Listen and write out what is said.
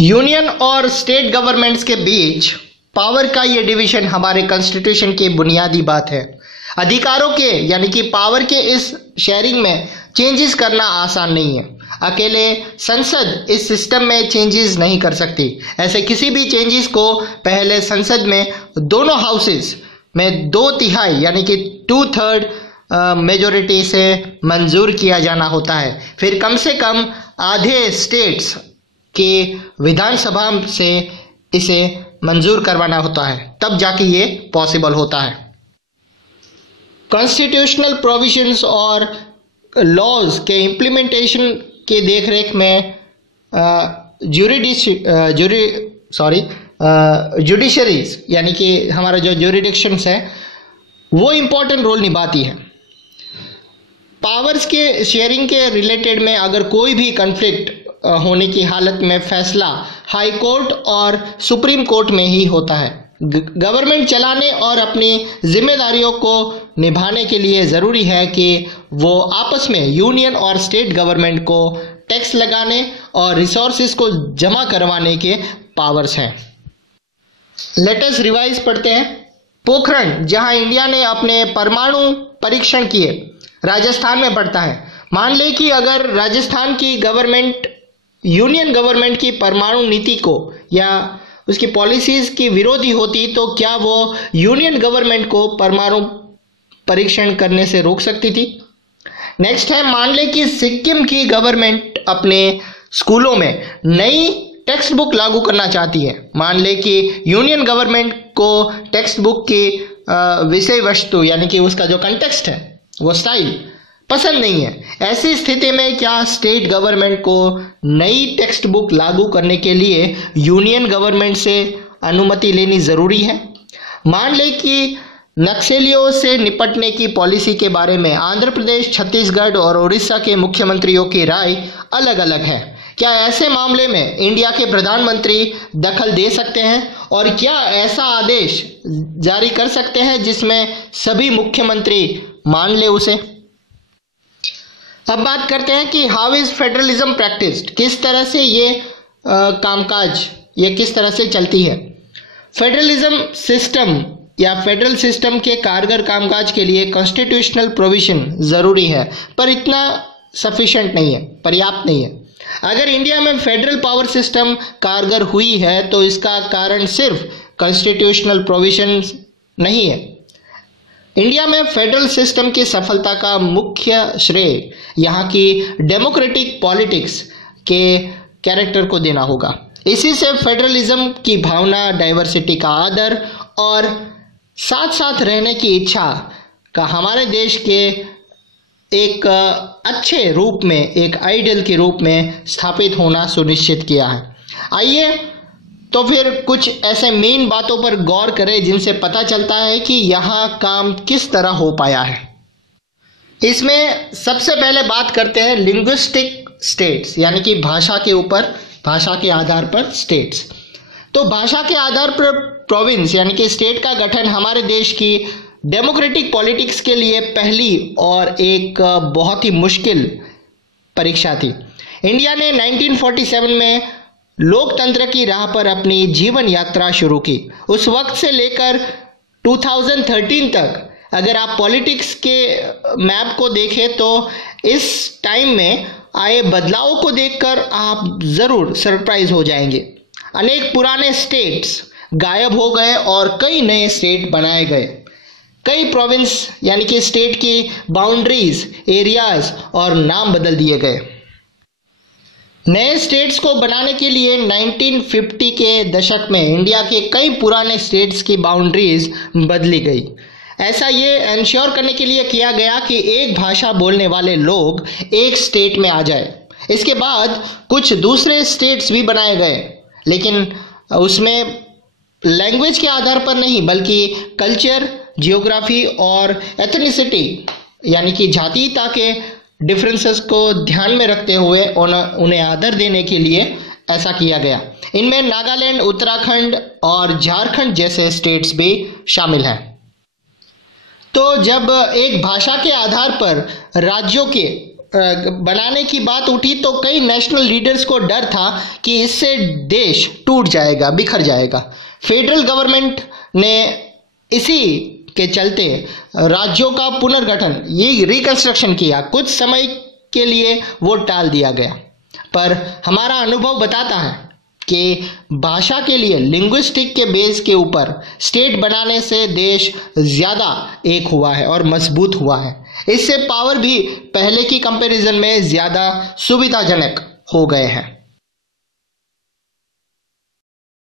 Union और state governments के बीच power का ये डिवीजन हमारे कॉन्स्टिट्यूशन की बुनियादी बात है। अधिकारों के यानी कि पावर के इस शेयरिंग में चेंजेस करना आसान नहीं है। अकेले संसद इस सिस्टम में चेंजेस नहीं कर सकती। ऐसे किसी भी चेंजेस को पहले संसद में दोनों हाउसेस में 2/3 यानी कि 2/3 मेजोरिटी से मंजूर किया जाना होता है। फिर कम से कम आधे स्टेट्स के विधानसभा से इसे मंजूर करवाना होता है, तब जाके ये पॉसिबल होता है। कॉन्स्टिट्यूशनल प्रोविजंस और लॉज के इम्प्लीमेंटेशन के देखरेख में जुडिशरीज यानी कि हमारा जो ज्यूरिडिक्शंस है वो इम्पोर्टेंट रोल निभाती है। पावर्स के शेयरिंग के रिलेटेड में अगर कोई भी कॉन्फ्लिक्ट होने की हालत में फैसला हाई कोर्ट और सुप्रीम कोर्ट में ही होता है। गवर्नमेंट चलाने और अपनी जिम्मेदारियों को निभाने के लिए ज़रूरी है कि वो आपस में यूनियन और स्टेट गवर्नमेंट को टैक्स लगाने और रिसोर्सेज को जमा करवाने के पावर्स हैं। लेट अस रिवाइज पढ़ते हैं। पोखरण, जहां इंडिया ने अपने परमाणु परीक्षण किए, राजस्थान में पड़ता है। मान ले कि अगर राजस्थान की गवर्नमेंट यूनियन गवर्नमेंट की परमाणु नीति को या उसकी पॉलिसीज की विरोधी होती तो क्या वो यूनियन गवर्नमेंट को परमाणु परीक्षण करने से रोक सकती थी? नेक्स्ट है, मान ले कि सिक्किम की गवर्नमेंट अपने स्कूलों में नई टेक्स्ट बुक लागू करना चाहती है। मान ले कि यूनियन गवर्नमेंट को टेक्स्ट बुक की विषय वस्तु यानी कि उसका जो कंटेक्स्ट है वो स्टाइल पसंद नहीं है। ऐसी स्थिति में क्या स्टेट गवर्नमेंट को नई टेक्स्ट बुक लागू करने के लिए यूनियन गवर्नमेंट से अनुमति लेनी जरूरी है? मान ले कि नक्सलियों से निपटने की पॉलिसी के बारे में आंध्र प्रदेश, छत्तीसगढ़ और उड़ीसा के मुख्यमंत्रियों की राय अलग अलग है। क्या ऐसे मामले में इंडिया के प्रधानमंत्री दखल दे सकते हैं और क्या ऐसा आदेश जारी कर सकते हैं जिसमें सभी मुख्यमंत्री मान ले उसे? अब बात करते हैं कि हाउ इज फेडरलिज्म प्रैक्टिस्ड, किस तरह से ये कामकाज ये किस तरह से चलती है। फेडरलिज्म सिस्टम या फेडरल सिस्टम के कारगर कामकाज के लिए कॉन्स्टिट्यूशनल प्रोविजन जरूरी है, पर इतना सफिशिएंट नहीं है, पर्याप्त नहीं है। अगर इंडिया में फेडरल पावर सिस्टम कारगर हुई है तो इसका कारण सिर्फ कॉन्स्टिट्यूशनल प्रोविजन नहीं है। इंडिया में फेडरल सिस्टम की सफलता का मुख्य श्रेय यहाँ की डेमोक्रेटिक पॉलिटिक्स के कैरेक्टर को देना होगा। इसी से फेडरलिज्म की भावना, डाइवर्सिटी का आदर और साथ साथ रहने की इच्छा का हमारे देश के एक अच्छे रूप में, एक आइडियल के रूप में स्थापित होना सुनिश्चित किया है। आइए तो फिर कुछ ऐसे मेन बातों पर गौर करें जिनसे पता चलता है कि यहाँ काम किस तरह हो पाया है। इसमें सबसे पहले बात करते हैं लिंग्विस्टिक स्टेट्स यानी कि भाषा के ऊपर, भाषा के आधार पर स्टेट्स। तो भाषा के आधार पर प्रोविंस यानी कि स्टेट का गठन हमारे देश की डेमोक्रेटिक पॉलिटिक्स के लिए पहली और एक बहुत ही मुश्किल परीक्षा थी। इंडिया ने 1947 में लोकतंत्र की राह पर अपनी जीवन यात्रा शुरू की। उस वक्त से लेकर 2013 तक अगर आप पॉलिटिक्स के मैप को देखें तो इस टाइम में आए बदलावों को देखकर आप ज़रूर सरप्राइज हो जाएंगे। अनेक पुराने स्टेट्स गायब हो गए और कई नए स्टेट बनाए गए। कई प्रोविंस यानी कि स्टेट की बाउंड्रीज, एरियाज और नाम बदल दिए गए। नए स्टेट्स को बनाने के लिए 1950 के दशक में इंडिया के कई पुराने स्टेट्स की बाउंड्रीज बदली गई। ऐसा ये इंश्योर करने के लिए किया गया कि एक भाषा बोलने वाले लोग एक स्टेट में आ जाए। इसके बाद कुछ दूसरे स्टेट्स भी बनाए गए, लेकिन उसमें लैंग्वेज के आधार पर नहीं बल्कि कल्चर, जियोग्राफी और एथनिसिटी यानी कि जातीयता के डिफरेंसेस को ध्यान में रखते हुए उन्हें आदर देने के लिए ऐसा किया गया। इनमें नागालैंड, उत्तराखंड और झारखंड जैसे स्टेट्स भी शामिल हैं। तो जब एक भाषा के आधार पर राज्यों के बनाने की बात उठी तो कई नेशनल लीडर्स को डर था कि इससे देश टूट जाएगा, बिखर जाएगा। फेडरल गवर्नमेंट ने इसी के चलते राज्यों का पुनर्गठन, ये रिकंस्ट्रक्शन किया। कुछ समय के लिए वो टाल दिया गया, पर हमारा अनुभव बताता है कि भाषा के लिए लिंग्विस्टिक के बेस के ऊपर स्टेट बनाने से देश ज़्यादा एक हुआ है और मजबूत हुआ है। इससे पावर भी पहले की कंपैरिजन में ज़्यादा सुविधाजनक हो गए हैं।